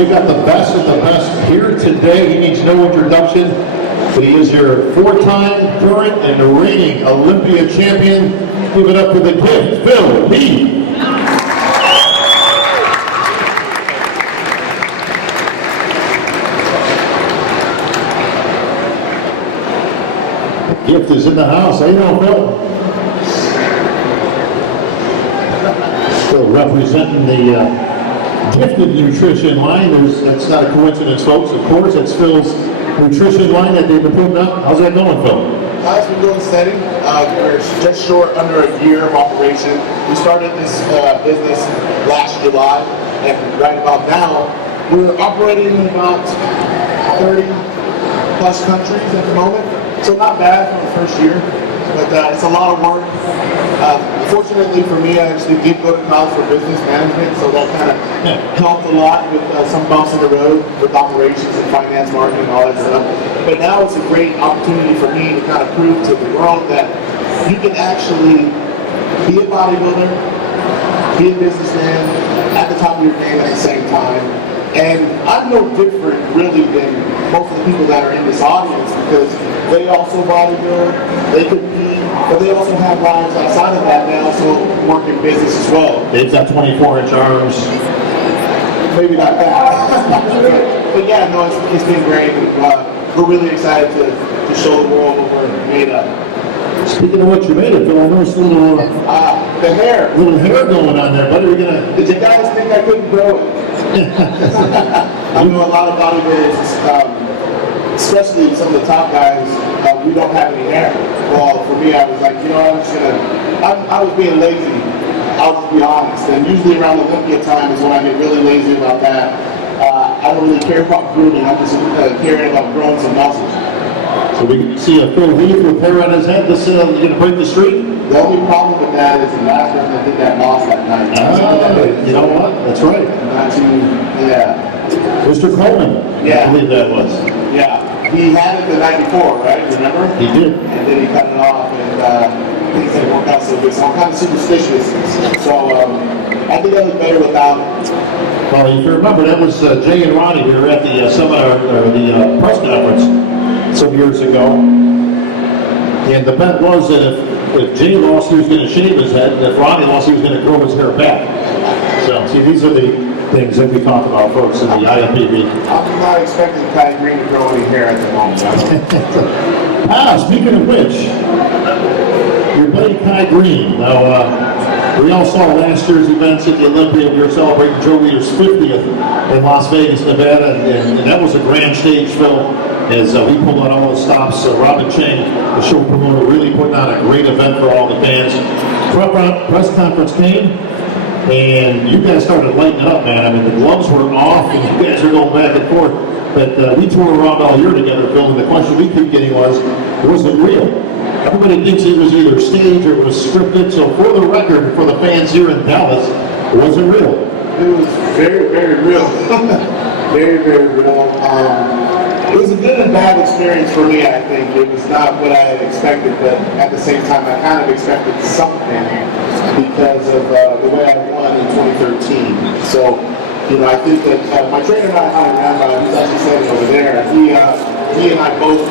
You got the best of the best here today. He needs no introduction, but he is your four-time current and reigning Olympia champion. Give it up for the gift, Phil Heath. The gift is in the house. How you doing, Phil? Still representing the gifted nutrition line. That's not a coincidence, folks. Of course, that's Phil's nutrition line that they've been putting up. How's that going, Phil? It's been going steady. We're just short under a year of operation. We started this business last July, and right about now, we're operating in about 30 plus countries at the moment. So not bad for the first year, but it's a lot of work. Fortunately for me, I actually did go to college for business management, so that kind of helped a lot with some bumps in the road with operations and finance, marketing, and all that stuff. But now it's a great opportunity for me to kind of prove to the world that you can actually be a bodybuilder, be a businessman at the top of your game at the same time. And I'm no different really than most of the people that are in this audience, because they also bodybuild, they compete, but they also have lives outside of that. They also work in business as well. They've got 24-inch arms. Maybe not that. But yeah, no, it's been great. We're really excited to show the world what we're made of. Speaking of what you made of, Phil, I noticed a little the hair. Little hair going on there, buddy. We're gonna. Did you guys think I couldn't grow it? I know a lot of bodybuilders, especially some of the top guys, we don't have any hair. Well, for me, I was like, I was being lazy. I'll just be honest. And usually around Olympia time is when I get really lazy about that. I don't really care about grooming. I'm just caring about growing some muscles. So we can see a Phil Heath with hair on his head. This is going to break the streak. The only problem with that is the last person that did that lost that night. You know what? That's right. Not too, yeah. Mr. Coleman. Yeah. I believe that was. Yeah. He had it the night before, right? Remember? He did. And then he cut it off, and things didn't work out so good. So I'm kind of superstitious. So I think I look better without it. Well, if you remember, that was Jay and Ronnie. We were at the seminar, or the press conference some years ago. And the bet was that if Jay lost, he was going to shave his head. And if Ronnie lost, he was going to grow his hair back. So, see, these are the things that we talk about, folks, in the IFBB. I'm not expecting Kai Green to grow any hair at the moment. Speaking of which, your buddy Kai Green. Now, we all saw last year's events at the Olympia. We were celebrating Joe Weider's 50th in Las Vegas, Nevada, and that was a grand stage, Phil, as we pulled out all the stops. Robin Chang, the show promoter, really putting on a great event for all the fans. Press conference came, and you guys started lighting it up, man. I mean, the gloves were off, and you guys are going back and forth. But we toured around all year together, Phil, and the question we keep getting was it real? Everybody thinks it was either staged or it was scripted. So for the record, for the fans here in Dallas, was it real? It was very, very real. Very, very real. It was a good and bad experience for me, I think. It was not what I had expected, but at the same time, I kind of expected something because of the way I won in 2013. So, I think that my trainer and I, he's actually standing over there. He and I both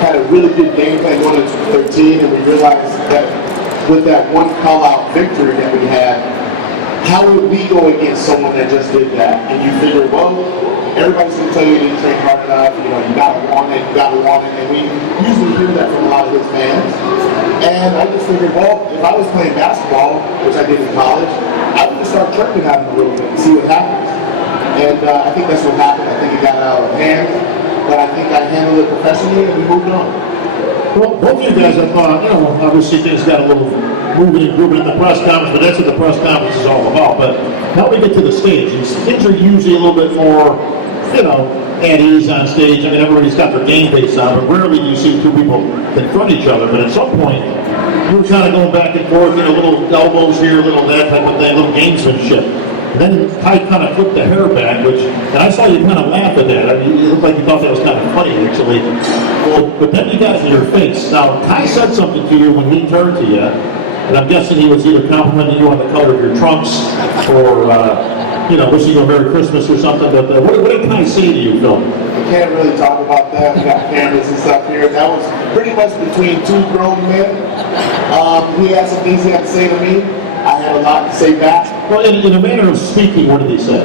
had a really good game plan going into 2013, and we realized that with that one call-out victory that we had, how would we go against someone that just did that? And you figure, well, everybody's going to tell you you didn't train hard enough, you gotta want it, and we usually hear that from a lot of his fans. And I just figured, well, if I was playing basketball, which I did in college, I would just start chirping at him a little bit and see what happens. And I think that's what happened. I think it got out of hand, but I think I handled it professionally and we moved on. Well, both of you guys, I thought, obviously things got a little moving and grooving in the press conference, but that's what the press conference is all about. But now we get to the stage. Things are usually a little bit more, at ease on stage. I mean, everybody's got their game face on, but rarely do you see two people confront each other. But at some point, you were kind of going back and forth, little elbows here, little that type of thing, little gamesmanship. And then Kai kind of flipped the hair back, and I saw you kind of laugh at that. I mean, it looked like you thought that was kind of funny, actually. But then you got it in your face. Now, Kai said something to you when he turned to you, and I'm guessing he was either complimenting you on the color of your trunks or, wishing you a Merry Christmas or something. But what did Kai say to you, Phil? I can't really talk about that. We got cameras and stuff here. That was pretty much between two grown men. He had some things he had to say to me. I had a lot to say back. Well, in a manner of speaking, what did he say?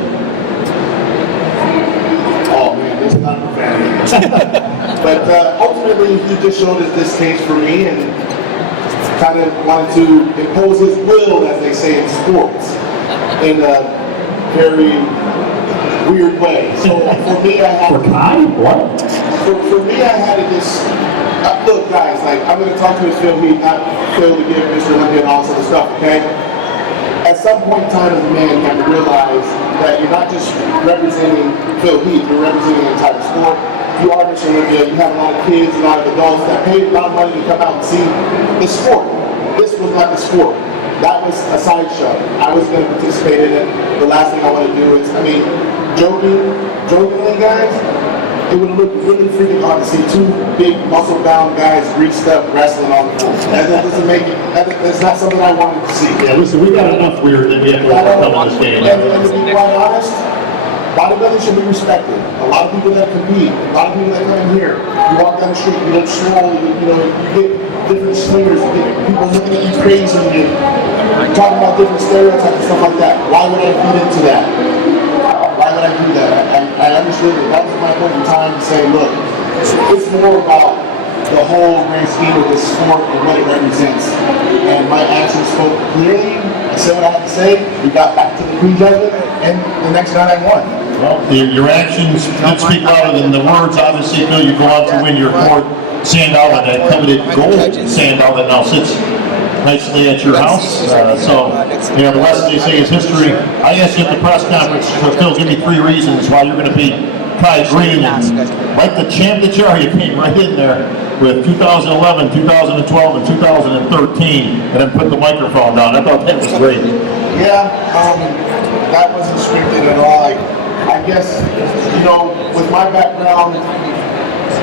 Oh man, there's not profanity. But ultimately, he just showed his distaste for me and kind of wanted to impose his will, as they say in sports, in a very weird way. So for me, I had For Kai? What? For me, I had to just look, guys. Like I'm going to talk to his Phil Heath, not Phil to give Mr. Olympia and all this other stuff. Okay. At some point in time, as a man, you have to realize that you're not just representing Phil Heath, you're representing the entire sport. You are Mr. Olympia, you have a lot of kids, a lot of adults that paid a lot of money to come out and see the sport. This was not the sport. That was a sideshow. I was going to participate in it. The last thing I want to do is, jokingly, guys, it would look really freaking odd to see two big muscle-bound guys greased up wrestling on the floor. That doesn't make it. That's not something I wanted to see. Yeah, listen, we got enough weird that we have to overcome in this game. And to be quite honest, bodybuilding should be respected. A lot of people that compete, a lot of people that come in here, you walk down the street, you look small, you get different slurs, you get people looking at you crazy, and you're talking about different stereotypes and stuff like that. Why would I feed into that? Why would I do that? I understood that was my point in time to say, look, it's more about the whole grand scheme of this sport and what it represents. And my actions spoke clearly. I said what I had to say. We got back to the pre-judgment, and the next night I won. Well, your actions did speak louder than the words. Obviously, Phil, you go out to win your fourth sandal, that coveted gold sandal that now sits nicely at your house. The rest, they say, is history. I asked you at the press conference, Phil, give me 3 reasons why you're going to beat Kai Green. And like the champ that you are, you came right in there with 2011, 2012, and 2013, and then put the microphone down. I thought that was great. Yeah, that wasn't scripted at all. I guess, with my background,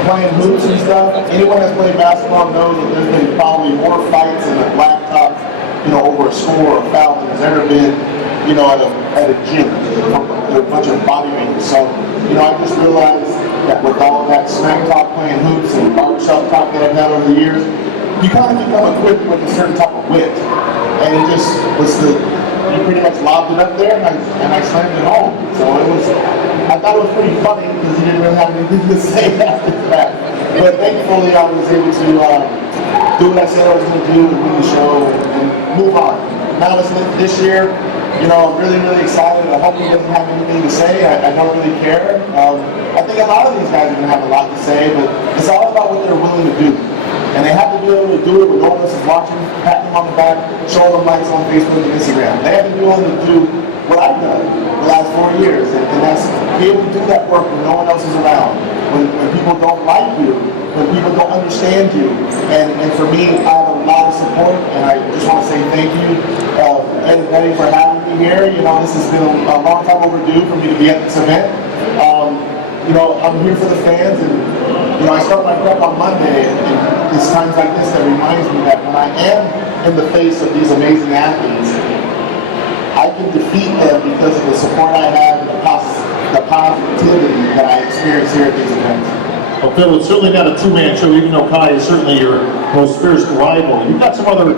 playing hoops and stuff, anyone that's played basketball knows that there's been probably more fights in a blacktop, over a score or a foul than there's ever been, at a gym with a bunch of bodybuilders. So, I just realized that with all that smack talk playing hoops and barbershop talk that I've had over the years, you kind of become equipped with a certain type of wit. And it just was you pretty much lobbed it up there and I slammed it home. So I thought it was pretty funny because he didn't really have anything to say after that. But thankfully I was able to do what I said I was going to do and win the show and move on. Now this year, I'm really, really excited. I hope he doesn't have anything to say. I don't really care. I think a lot of these guys are going to have a lot to say, but it's all about what they're willing to do. And they have to be able to do it when no one else is watching, patting them on the back, showing them likes on Facebook and Instagram. They have to be willing to do what I've done the last 4 years, and that's be able to do that work when no one else is around, when people don't like you, when people don't understand you. And for me, I have a lot of support, and I just want to say thank you, Ed and Betty, for having me here. This has been a long time overdue for me to be at this event. I'm here for the fans, and I start my prep on Monday, and it's times like this that reminds me that when I am in the face of these amazing athletes, I can defeat them because of the support I have and the positivity that I experience here at these events. Well, Phil, it's certainly not a two-man show, even though Kai is certainly your most fierce rival. You've got some other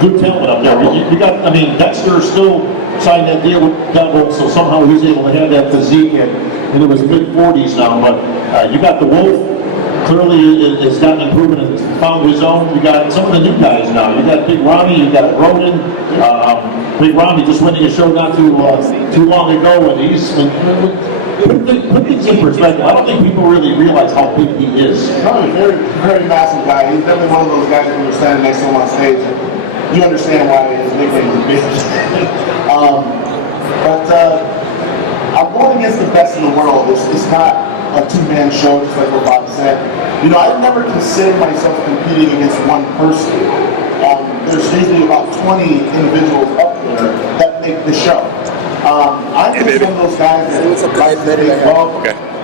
good talent up there. You got, Dexter still signed that deal with Devil, so somehow he's able to have that physique in his mid-40s now. But you got the Wolf, clearly has gotten improvement and found his own. You got some of the new guys now. You got Big Ronnie, you got Roden. Big Ronnie just winning a show not too long ago, and he's put things in perspective. I don't think people really realize how big he is. No, he's a very, very massive guy. He's definitely one of those guys when you're standing next to him on stage. You understand why his nickname is big. I'm going against the best in the world. It's not a two-man show, just like what Bob said. I never consider myself competing against one person. There's usually about 20 individuals up there that make the show. I'm just one of those guys that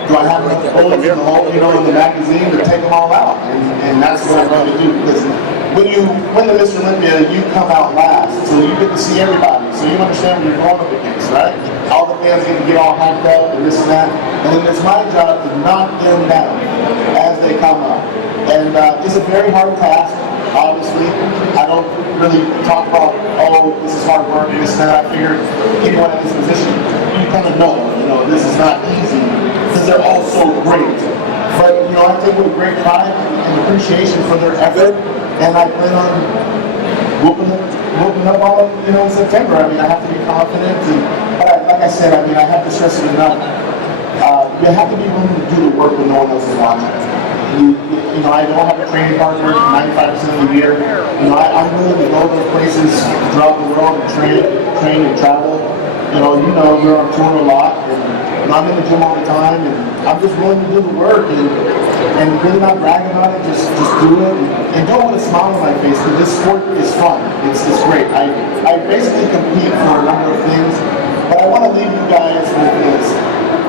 do I have enough bullets in the hole, in the magazine to take them all out? And that's what I'm going to do. Because when you win the Mr. Olympia, you come out last, so you get to see everybody. So you understand what you're going up against, right? All the fans get to get all hyped up and this and that. And then it's my job to knock them down as they come up. And it's a very hard task, obviously. I don't really talk about, oh, this is hard work and this and that. I figure anyone in this position, you kind of know, this is not easy because they're all so great. But, I take it with great pride and appreciation for their effort, and I plan on whooping up all of, in September. I mean, I have to be confident, but like I said, I mean, I have to stress it enough. You have to be willing to do the work when no one else is watching. I don't have a training partner 95% of the year. I'm willing to go to those places throughout the world and train and travel. We're on tour a lot, and I'm in the gym all the time, and I'm just willing to do the work and really not bragging about it, just do it and do it with a smile on my face, because this sport is fun. It's great. I basically compete for a number of things, but I want to leave you guys with this.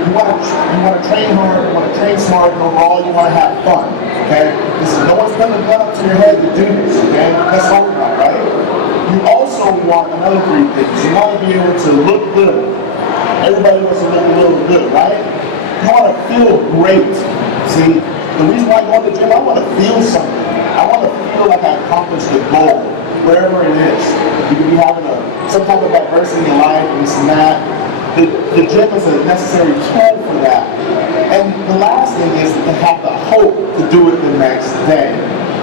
You want to train hard, you want to train smart, and overall you want to have fun, okay? No one's going to gun up to your head to do this, okay? Let's hope not, right? You also want another three things. You want to be able to look good. Everybody wants to look a little good, right? You want to feel great. See, the reason why I go to the gym, I want to feel something. I want to feel like I accomplished a goal, wherever it is. You could be having some type of adversity in life, and this and that. The gym is a necessary tool for that. And the last thing is to have the hope to do it the next day.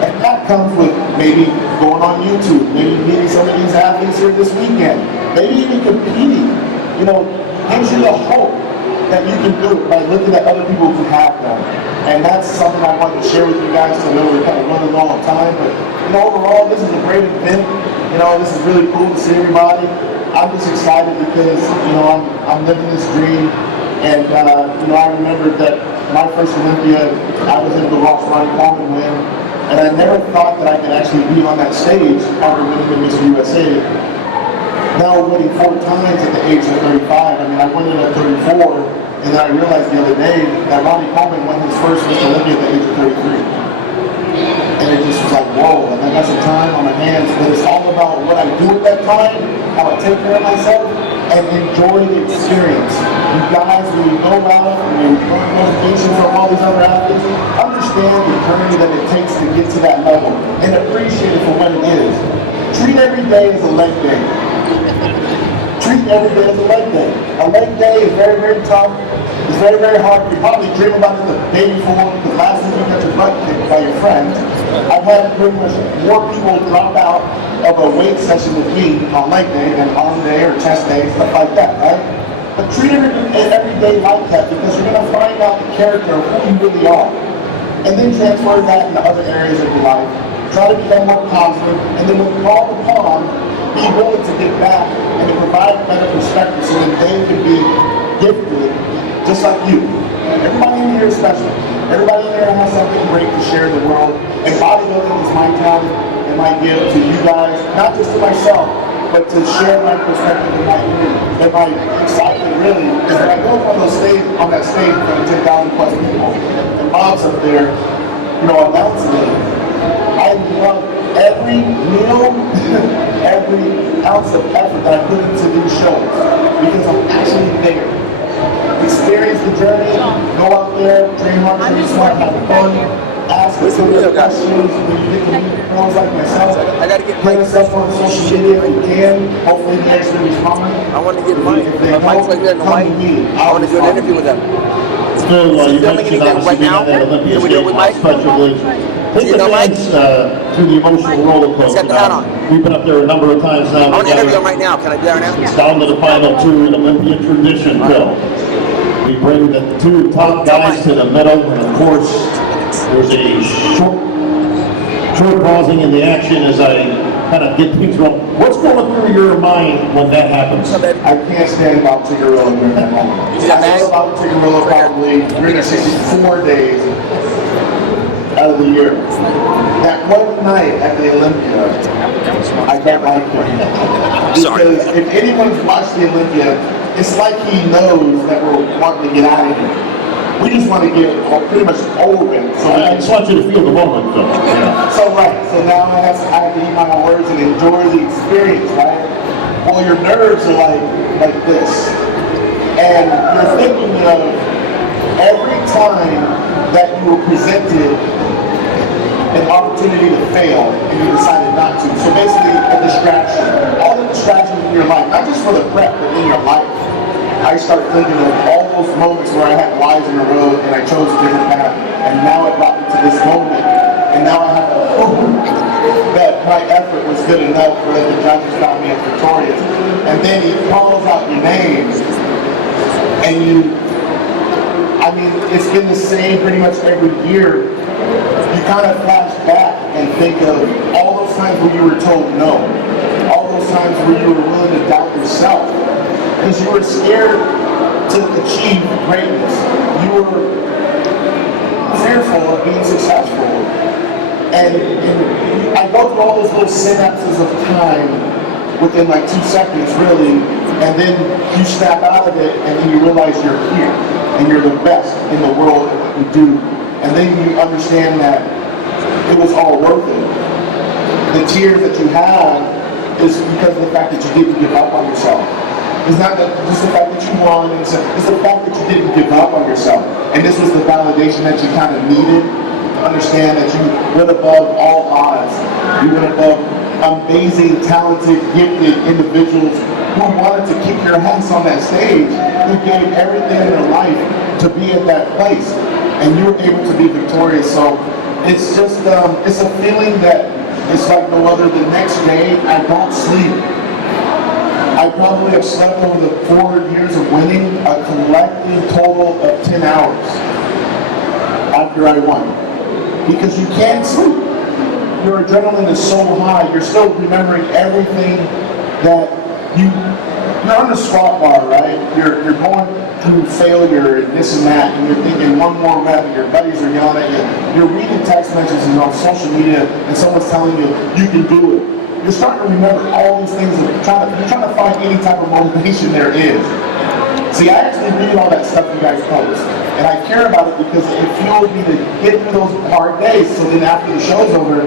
And that comes with maybe going on YouTube, maybe meeting some of these athletes here this weekend, maybe even competing. Gives you the hope that you can do it by looking at other people who have done it. And that's something I wanted to share with you guys, so I know we're kind of running low on time. But overall, this is a great event. This is really cool to see everybody. I'm just excited because, I'm living this dream. And, I remember that my first Olympia, I was able to watch Ronnie Coleman win. And I never thought that I could actually be on that stage after winning Mr. USA. Now winning 4 times at the age of 35. I mean, I won it at 34. And then I realized the other day that Ronnie Coleman won his first Mr. Olympia at the age of 33. And it just was like, whoa, and I got some time on my hands. But it's all about what I do at that time, how I take care of myself, and enjoy the experience. You guys, when you go out and you learn motivation from all these other athletes, understand the journey that it takes to get to that level and appreciate it for what it is. Treat every day as a leg day. Treat every day as a leg day. A leg day is very, very tough. It's very, very hard. You probably dream about it the day before, the last time you got your butt kicked by your friends. I've had pretty much more people drop out of a weight session with me on leg day than arm day or chest day, stuff like that, right? But treat every day like that, because you're going to find out the character of who you really are. And then transfer that into other areas of your life. Try to become more positive, and then when called upon, be willing to get back and to provide a better perspective so that they can be gifted just like you. Everybody in here is special. Everybody in here has something great to share in the world. And bodybuilding is my talent and my gift to you guys, not just to myself, but to share my perspective and my excitement really is that I go on that stage in front of 10,000 plus people, and Bob's up there, announcing it. I love every meal, every ounce of effort that I put into these shows because I'm actually there. Experience the journey, go out there, train hard, train smart, have fun, ask us some questions when you get to meet pros like myself. Hit us up on social media if you can. Hopefully the next one is coming. I want to get mine. Mike's like that in the mic. I want to do an interview with them. Phil, you filming mentioned anything right obviously being now? on that Olympia Can we do it with stage, Mike? especially. Take the fans through the emotional roller coaster. He's got the hat on. We've been up there a number of times now. I want to interview him right now. Can I do that right now? It's down to the final 2 in Olympia tradition, Phil. We bring the 2 top guys to the middle, and of course, there's a short pausing in the action as I kind of get things going. What's going through your mind when that happens? I can't stand Bob Cicherillo during that moment. I know Bob Cicherillo probably 364 days out of the year. That one night at the Olympia, I don't like him. Because if anyone's watched the Olympia, it's like he knows that we're wanting to get out of here. We just want to get pretty much over it. So I just want you to feel the moment, Phil. Yeah. So now I have to eat my words and enjoy the experience, right? Well, your nerves are like this. And you're thinking of every time that you were presented an opportunity to fail and you decided not to. So basically a distraction. All the distractions in your life, not just for the prep, but in your life. I start thinking of all those moments where I had lies in a row and I chose a different path, and now it brought me to this moment. And now I have to prove that my effort was good enough for that the judges found me as victorious. And then he calls out your names, and it's been the same pretty much every year. You kind of flash back and think of all those times where you were told no, all those times where you were willing to doubt yourself, because you were scared to achieve greatness. You were fearful of being successful. And I go through all those little synapses of time within like 2 seconds, really, and then you snap out of it, and then you realize you're here, and you're the best in the world at what you do. And then you understand that it was all worth it. The tears that you have is because of the fact that you didn't give up on yourself. It's not just the fact that you won, it's the fact that you didn't give up on yourself. And this was the validation that you kind of needed to understand that you went above all odds. You went above amazing, talented, gifted individuals who wanted to kick your ass on that stage, who gave everything in their life to be at that place. And you were able to be victorious. So it's just, it's a feeling that it's like no other. The next day, I don't sleep. I probably have slept over the 4 years of winning a collective total of 10 hours after I won. Because you can't sleep. Your adrenaline is so high, you're still remembering everything that you're on the squat bar, right? You're going through failure and this and that, and you're thinking one more rep, and your buddies are yelling at you. You're reading text messages on social media, and someone's telling you, you can do it. You're starting to remember all these things, and you're trying to find any type of motivation there is. See, I actually read all that stuff you guys post, and I care about it because it fuels me to get through those hard days, so then after the show's over,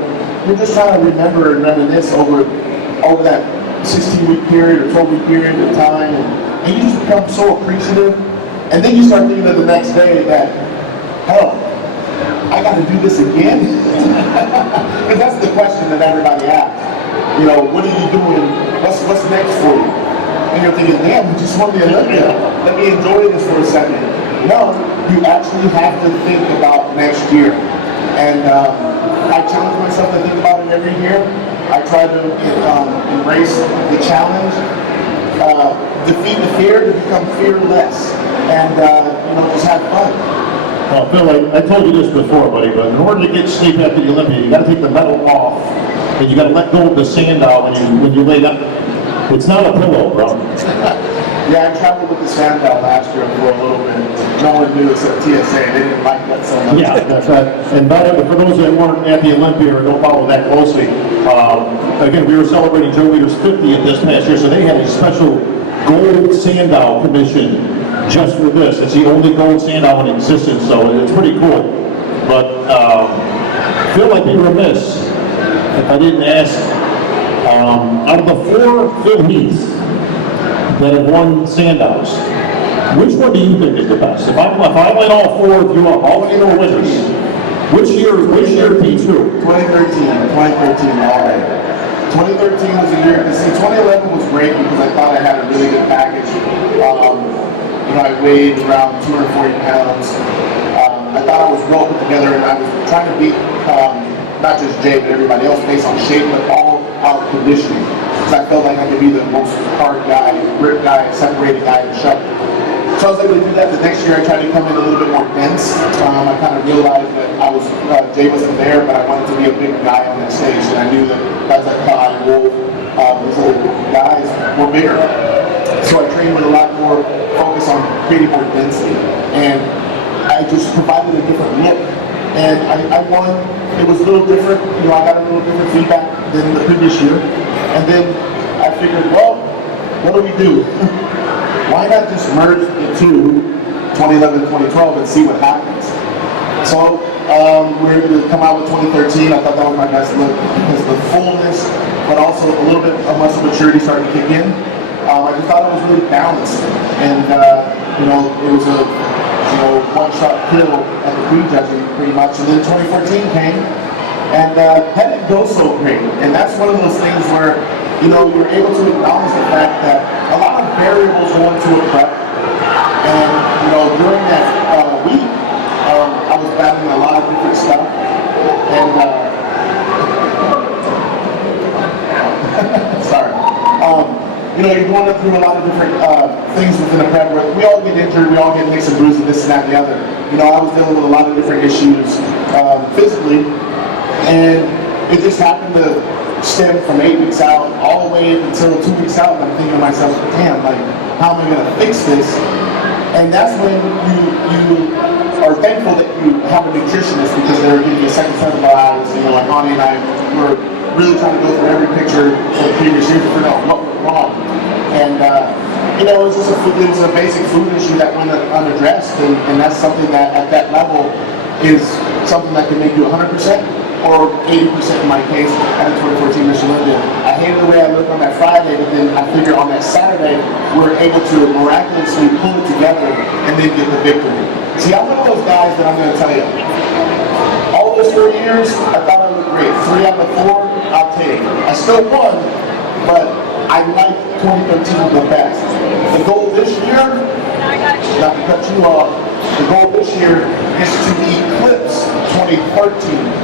you're just trying to remember and reminisce over that 16-week period or 12-week period of time, and you just become so appreciative. And then you start thinking of the next day that, hell, I got to do this again? Because that's the question that everybody asks. You know, what are you doing? What's next for you? And you're thinking, damn, we just won the Olympia. Let me enjoy this for a second. No, you actually have to think about next year. And I challenge myself to think about it every year. I try to embrace the challenge, defeat the fear to become fearless, and just have fun. Well, Phil, I told you this before, buddy, but in order to get sleep after the Olympia, you got to take the metal off, and you got to let go of the sand out when you lay down. It's not a pillow, bro. Yeah, I traveled with the sand down last year for a little bit. No one knew except TSA. They didn't like that so much. Yeah, that's right. And for those that weren't at the Olympia or don't follow that closely, again, we were celebrating Joe Weider's 50th this past year, so they had a special gold sandow commission just for this. It's the only gold sandow in existence, so it's pretty cool. But Phil, I'd be remiss if I didn't ask, out of the 4 Phil Heaths that have won sandows, which one do you think is the best? If I line all 4 of you up, all of you are winners. Which year P2? 2013, all right. 2013 was a year, 2011 was great because I thought I had a really good package. I weighed around 240 pounds. I thought I was well put together, and I was trying to beat not just Jay, but everybody else based on shape, but all out conditioning. Because I felt like I could be the most hard guy, ripped guy, separated guy in the show. So I was able to do that. The next year I tried to come in a little bit more dense. I kind of realized that Jay wasn't there, but I wanted to be a big guy on that stage. And I knew that guys like Kai, Wolf, these other guys were bigger. So I trained with a lot more focus on creating more density. And I just provided a different look. And I won. It was a little different. I got a little different feedback than the previous year. And then I figured, well, what do we do? Why not just merge the two, 2011, 2012, and see what happens? So we're able to come out with 2013. I thought that was my best look because the fullness, but also a little bit of muscle maturity started to kick in. I just thought it was really balanced. And it was a one-shot kill at the prejudging pretty much. And then 2014 came, and that didn't go so great. And that's one of those things where you're able to acknowledge the fact that a lot of variables go into a prep. And during that week, I was battling a lot of different stuff, and sorry. You're going through a lot of different things within a prep where we all get injured, we all get nicks and bruises, this and that and the other. I was dealing with a lot of different issues physically, and it just happened to stem from 8 weeks out all the way until 2 weeks out, and I'm thinking to myself, damn, like, how am I going to fix this? And that's when you are thankful that you have a nutritionist, because they're giving you a second set of eyes. Like Ani and I were really trying to go through every picture for the previous year to figure out what went wrong. And it was just a basic food issue that went unaddressed, and that's something that at that level is something that can make you 100% or 80% in my case at the 2014 Mission Olympia. I hated the way I looked on that Friday, but then I figured on that Saturday we were able to miraculously pull it together and then get the victory. See, I'm one of those guys that I'm going to tell you, all those 4 years, I thought I looked great. 3 out of 4, I'll take. I still won, but I like 2013 the best. The goal this year, not to cut you off, the goal this year is to eclipse 2013,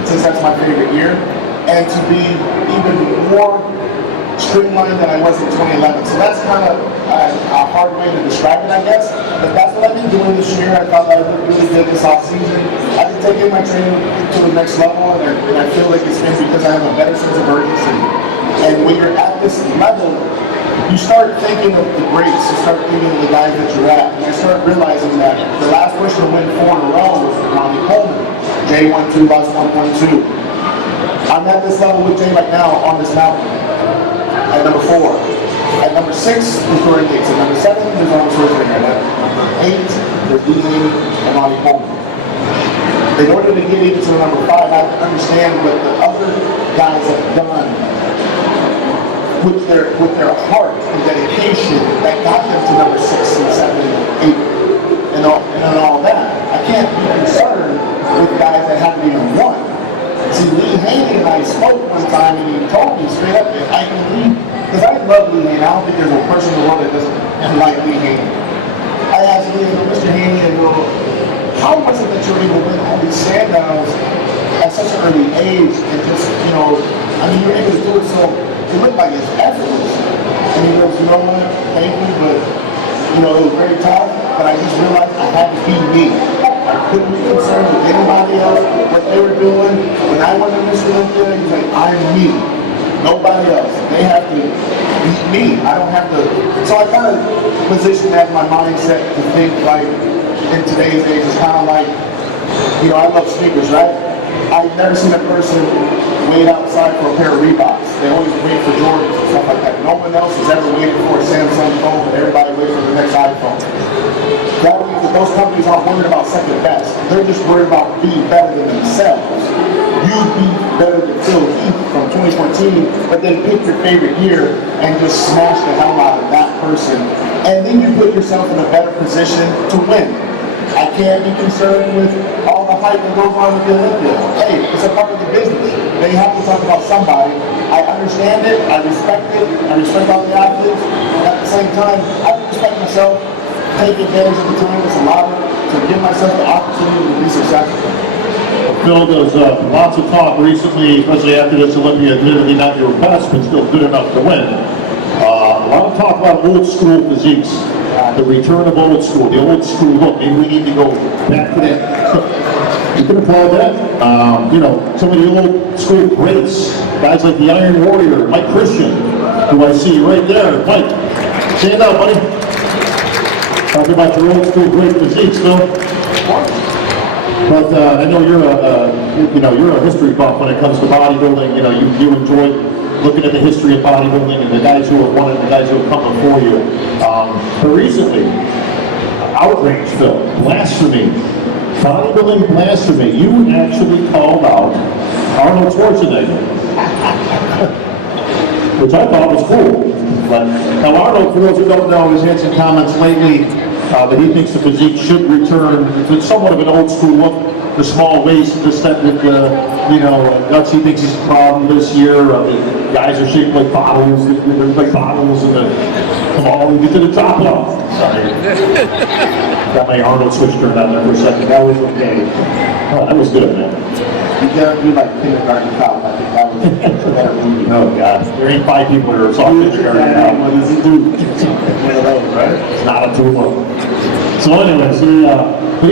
since that's my favorite year, and to be even more streamlined than I was in 2011. So that's kind of a hard way to describe it, I guess. But that's what I've been doing this year. I thought that I looked really good this off season. I've been taking my training to the next level, and I feel like it's been because I have a better sense of urgency. And when you're at this level, you start thinking of the greats, you start thinking of the guys that you're at, and I start realizing that the last person to win 4 in a row was Ronnie Coleman. Jay won 2, lost 1, won 2. I'm at this level with Jay right now on this mountain. At number 4. At number 6, there's Jordan Gates. At number 7, there's Arnold Schwarzenegger. At number 8, there's D-Lane and Ronnie Coleman. In order to get even to number 5, I have to understand what the other guys have done with their heart and dedication that got them to number 6 and 7 and 8 and all that. I can't be concerned with guys that haven't even won. See, Lee Haney and I spoke one time, and he told me straight up that I can leave, because I love Lee Haney. I don't think there's a person in the world that doesn't like Lee Haney. I asked Lee, Mr. Haney, how was it that you were able to win all these stand-downs at such an early age, and just, you were able to do it so it looked like it's effortless. And he goes, you know what, thank you, but, it was very tough, but I just realized I had to be me. I couldn't be concerned with anybody else, what they were doing. When I went to Mission Olympia, he's like, I'm me. Nobody else. They have to beat me. I don't have to. So I kind of positioned that in my mindset to think like, in today's age, it's kind of like, I love sneakers, right? I've never seen a person wait outside for a pair of Reeboks. They always wait for Jordans and stuff like that. No one else has ever waited for a Samsung phone, but everybody waits for the next iPhone. That means that those companies aren't worried about second best. They're just worried about being better than themselves. You'd be better than Phil Heath from 2014, but then pick your favorite year and just smash the hell out of that person. And then you put yourself in a better position to win. I can't be concerned with all the hype that goes on with the Olympia. Hey, it's a part of the business. They have to talk about somebody. I understand it, I respect it, I respect all the athletes, and at the same time, I respect myself, take advantage of the time that's allowed to give myself the opportunity to be successful. Phil, there's lots of talk recently, especially after this Olympia, admittedly not your best, but still good enough to win. A lot of talk about old school physiques, the return of old school, the old school look. Maybe we need to go back to that. You can applaud that. Some of the old school greats, guys like the Iron Warrior, Mike Christian, who I see right there. Mike, stand up, buddy. Talk about your old school great physiques, Phil. But I know you're a history buff when it comes to bodybuilding. You enjoy looking at the history of bodybuilding and the guys who have won it and the guys who have come before you. But recently, outrage, Phil, blasphemy, bodybuilding blasphemy. You actually called out Arnold Schwarzenegger, which I thought was cool. But now Arnold, for those who don't know, has had some comments lately that he thinks the physique should return to somewhat of an old school look. The small waist, the step that, Guts, he thinks he's a problem this year. The guys are shaped like bottles. They're like bottles, and come on, we get to the top off. Sorry. Got my Arnold switch turned on there for a second. That was okay. Oh, that was good, man. You gotta do like kindergarten cop. I think that was a better movie. Oh, God. There ain't 5 people that are soft kindergarten now. What does he do? Right? It's not a tumor. So anyways, he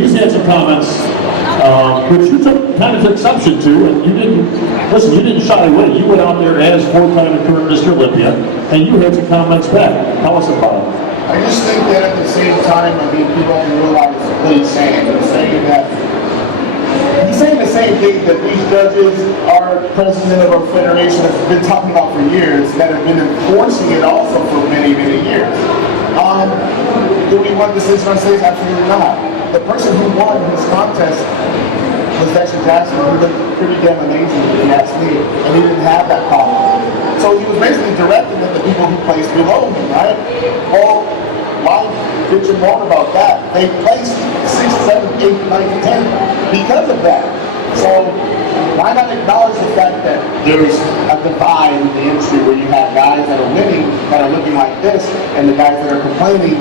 just had some comments, which you took kind of exception to, and you didn't shy away. You went out there as 4-time and current Mr. Olympia, and you had some comments back. Tell us about it. I just think that at the same time, people don't realize what he's saying. He's saying the same thing that these judges, our president of our federation, has been talking about for years, that have been enforcing it also for many, many years. Do we want decision on stage? Absolutely not. The person who won this contest was Dexter Jackson, who looked pretty damn amazing, if you ask me, and he didn't have that problem. So he was basically directing at the people who placed below him, right? Well, why bitch and moan about that? They placed 6, 7, 8, 9, 10 because of that. So why not acknowledge the fact that there's a divide in the industry where you have guys that are winning that are looking like this, and the guys that are complaining,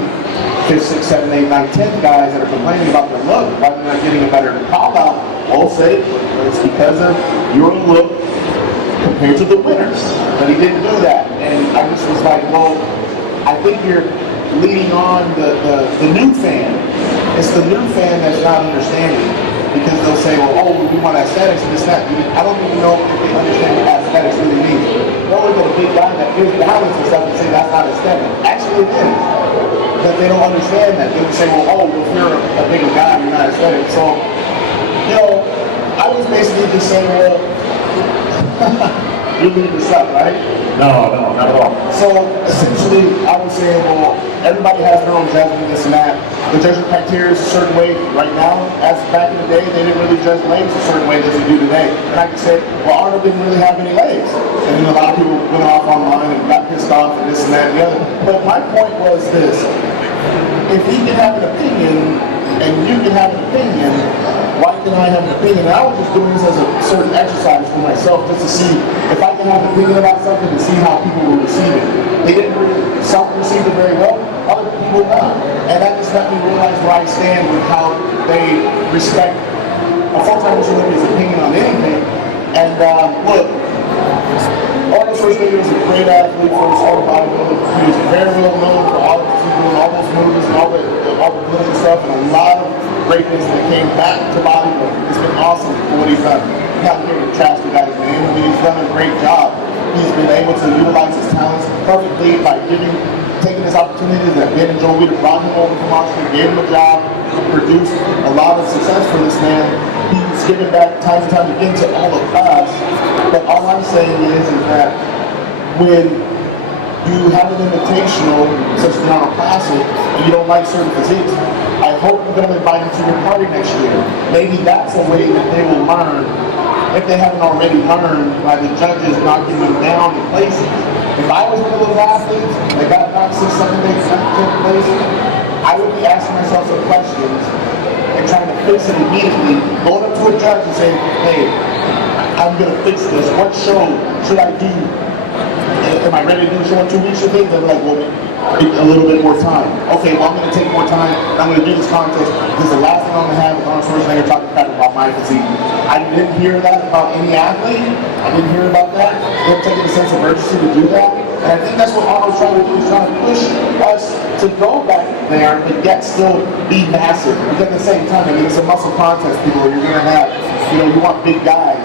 5, 6, 7, 8, 9, 10 guys that are complaining about their look, why they're not getting a better call out? We'll say it's because of your look compared to the winners. But he didn't do that. And I just was like, well, I think you're leading on the new fan. It's the new fan that's not understanding. Because they'll say, well, we want aesthetics and this, that. I don't even know if they understand what aesthetics really means. They'll look at a big guy that gives balance and stuff and say that's not aesthetic. Actually it is. But they don't understand that. They would say, well, if you're a bigger guy, you're not aesthetic. So, I was basically just saying, well, you leave this up, right? No, not at all. So essentially, I was saying, well, everybody has their own judgment, this and that. The judging criteria is a certain way right now. As back in the day, they didn't really judge legs a certain way as they do today. And I could say, well, Arnold didn't really have any legs. And then a lot of people went off online and got pissed off and this and that and the other. But my point was this. If he can have an opinion and you can have an opinion, why can I have an opinion? And I was just doing this as a certain exercise for myself, just to see if I can have an opinion about something and see how people will receive it. They didn't really, some received it very well, other people not. And that just let me realize where I stand with how they respect a 4-time Mr. Olympia's opinion on anything. And look, Arnold Schwarzenegger was a great athlete for his own bodybuilder. He was very well known for all those movies and all the good stuff, and a lot of greatness that came back to bodybuilding. It's been awesome for what he's done. I'm not here to trash the guy's name. I mean, he's done a great job. He's been able to utilize his talents perfectly by taking his opportunities that Ben and Joe Weider brought him over from Australia, gave him a job, produced a lot of success for this man. He's given back time and time again to all of us. But all I'm saying is that when you have an invitational, such as Arnold Classic, and you don't like certain physiques, I hope you're going to invite them to your party next year. Maybe that's a way that they will learn, if they haven't already learned by the judges knocking them down in places. If I was one of those athletes that got knocked 6, 7, 8, 10 places, I would be asking myself some questions and trying to fix it immediately, going up to a judge and saying, hey, I'm going to fix this. What show should I do? Am I ready to do a show in 2 weeks or things? They're like, well, a little bit more time. Okay, well, I'm going to take more time. I'm going to do this contest because the last thing I'm going to have is Arnold Schwarzenegger talking crap about my physique. I didn't hear that about any athlete. I didn't hear about that. They're taking a sense of urgency to do that. And I think that's what Arnold's trying to do. He's trying to push us to go back there, but yet still be massive. But at the same time, I mean, it's a muscle contest, people. You're going to have, you want big guys,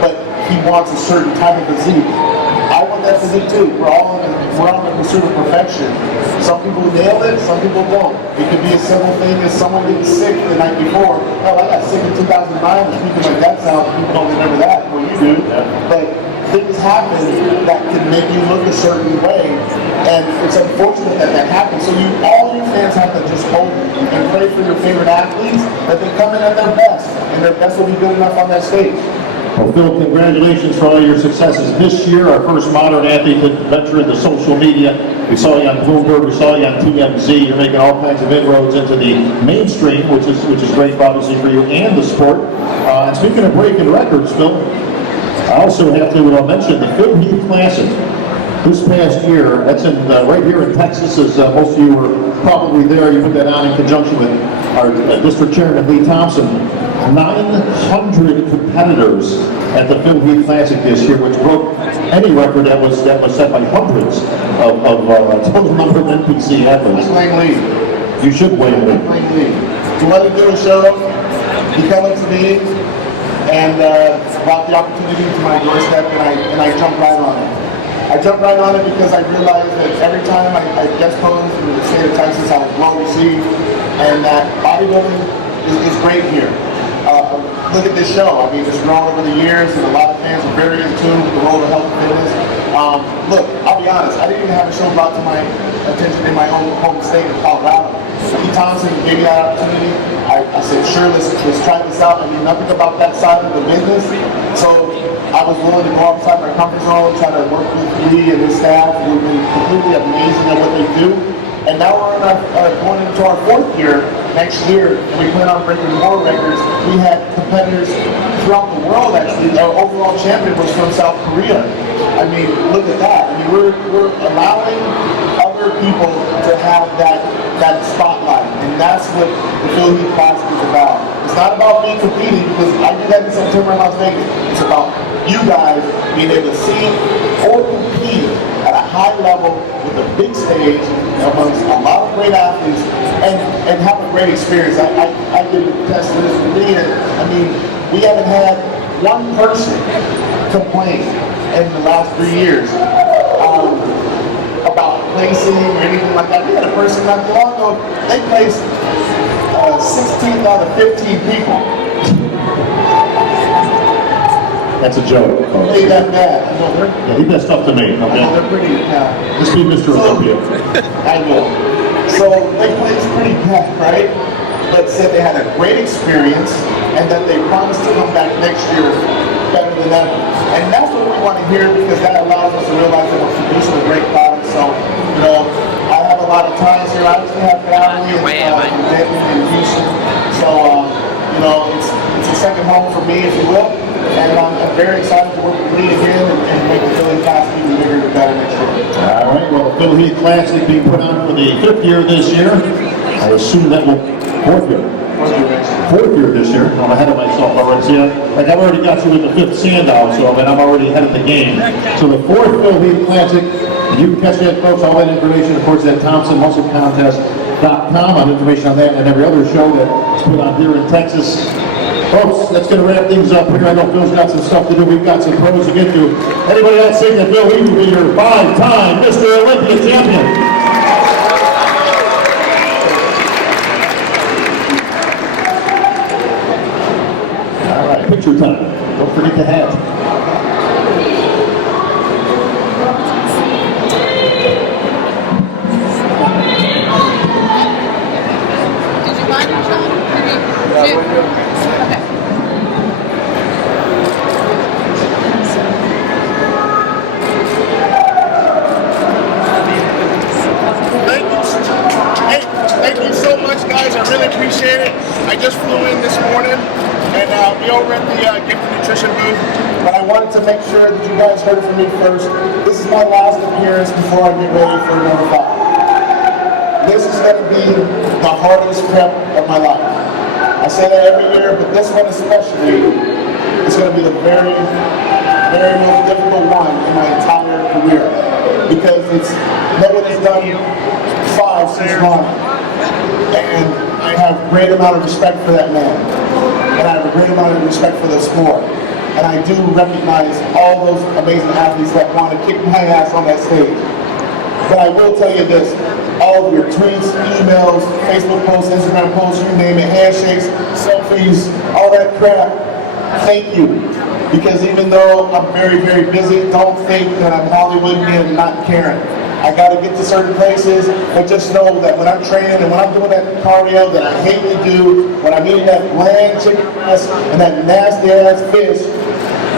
but he wants a certain type of physique. I want that physique too. We're all in the pursuit of perfection. Some people nail it, some people won't. It could be a simple thing as someone getting sick the night before. Hell, I got sick in 2009, and speaking my dad's out, people don't remember that. Well, you do. But things happen that can make you look a certain way, and it's unfortunate that that happens. So all you fans have to just hope and pray for your favorite athletes that they come in at their best, and their best will be good enough on that stage. Well, Phil, congratulations for all your successes this year. Our first modern athlete to venture into social media. We saw you on Bloomberg, we saw you on TMZ. You're making all kinds of inroads into the mainstream, which is great, obviously, for you and the sport. And speaking of breaking records, Phil, I also have to mention the Phil Heath Classic. This past year, that's in right here in Texas, as most of you were probably there. You put that on in conjunction with our district chairman, Lee Thompson. 900 competitors at the Phil Heath Classic this year, which broke any record that was set by hundreds of total number of NPC athletes. Blame Lee. You should blame Lee. Blame Lee. He wanted to do a show. He came up to me and brought the opportunity to my doorstep, and I jumped right on it. I jumped right on it because I realized that every time I guest posed in the state of Texas, I was well received, and that bodybuilding is great here. Look at this show. I mean, it's grown over the years, and a lot of fans are very in tune with the role of health and fitness. Look, I'll be honest. I didn't even have a show brought to my attention in my home state of Colorado. Lee Thompson gave me that opportunity. I said, sure, let's try this out. I knew nothing about that side of the business, so I was willing to go outside my comfort zone, try to work with Lee and his staff, who've been completely amazing at what they do. And now we're going into our 4th year next year, and we plan on breaking more records. We had competitors throughout the world, actually. Our overall champion was from South Korea. I mean, look at that. I mean, we're allowing other people to have that spotlight, and that's what the Phil Heath Classic is about. It's not about me competing, because I do that in September in Las Vegas. It's about you guys being able to see or compete at a high level with a big stage amongst a lot of great athletes and have a great experience. I did test this with me, and I mean, we haven't had one person complain in the last 3 years about placing or anything like that. We had a person not too long ago, they placed 16 out of 15 people. That's a joke. They that bad. I know Yeah, he does stuff to me. I know they're pretty. Just be Mr. Olympia. I know. So they placed pretty bad, right? But said they had a great experience and that they promised to come back next year better than ever. And that's what we want to hear, because that allows us to realize that we're producing a great product. So, you know, I have a lot of ties here. I actually have family in Denton and Houston. So, you know, it's a second home for me, if you will. And I'm very excited to work with Lee again and make the Phil Heath Classic even bigger and better next year. All right, well, the Phil Heath Classic being put on for the 5th year this year. I assume that will 4th year. 4th year this year. I'm ahead of myself already. See, like I've already got you with the 5th Sandow, so I mean, I'm already ahead of the game. So the 4th Phil Heath Classic, you can catch that, folks. All that information, of course, at ThompsonMuscleContest.com on information on that and every other show that's put on here in Texas. Folks, that's going to wrap things up here. I know Phil's got some stuff to do. We've got some pros to get to. Anybody else think that Phil Heath will be your 5-time Mr. Olympia champion? All right, picture time. Don't forget the hat. Thank you so much, guys. I really appreciate it. I just flew in this morning, and we over at the Gift and Nutrition booth. But I wanted to make sure that you guys heard from me first. This is my last appearance before I get ready for number 5. This is going to be the hardest prep of my life. I say that every year, but this one especially is going to be the very, very most difficult one in my entire career, because no one has done 5 since running. And I have a great amount of respect for that man. And I have a great amount of respect for the sport. And I do recognize all those amazing athletes that want to kick my ass on that stage. But I will tell you this, all of your tweets, emails, Facebook posts, Instagram posts, you name it, handshakes, selfies, all that crap, thank you. Because even though I'm very, very busy, don't think that I'm Hollywood and not caring. I got to get to certain places, but just know that when I'm training and when I'm doing that cardio that I hate to do, when I'm eating that bland chicken breast and that nasty ass fish,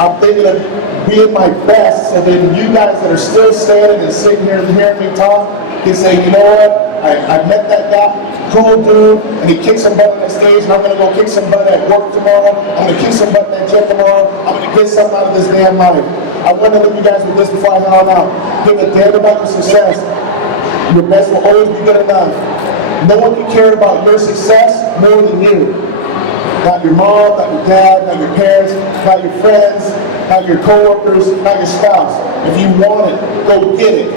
I'm thinking of being my best, so then you guys that are still standing and sitting here and hearing me talk, can say, you know what, I met that guy, cool dude, and he kicked some butt on the stage, and I'm gonna go kick some butt at work tomorrow. I'm gonna kick some butt at that gym tomorrow. I'm gonna get something out of this damn life. I want to leave you guys with this before I head on out. Give a damn about your success. Your best will always be good enough. No one can care about your success more than you. Not your mom, not your dad, not your parents, not your friends, not your coworkers, not your spouse. If you want it, go get it.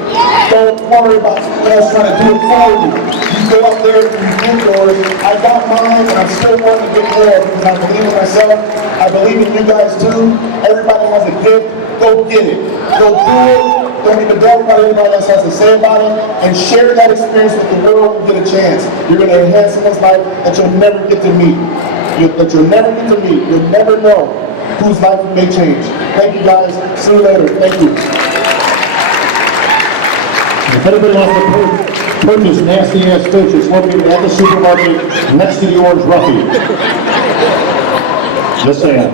Don't worry about someone else trying to do it for you. You go up there and you get yours. I got mine and I'm still wanting to get more because I believe in myself. I believe in you guys too. Everybody has a gift. Go get it. Go do it. Don't even doubt what anybody else has to say about it, and share that experience with the world and get a chance. You're going to enhance someone's life that you'll never get to meet. You'll never get to meet. You'll never know whose life you may change. Thank you guys. See you later. Thank you. If anybody wants to purchase Nasty Ass Fish, it's located at the supermarket next to the Orange Roughy. Just saying.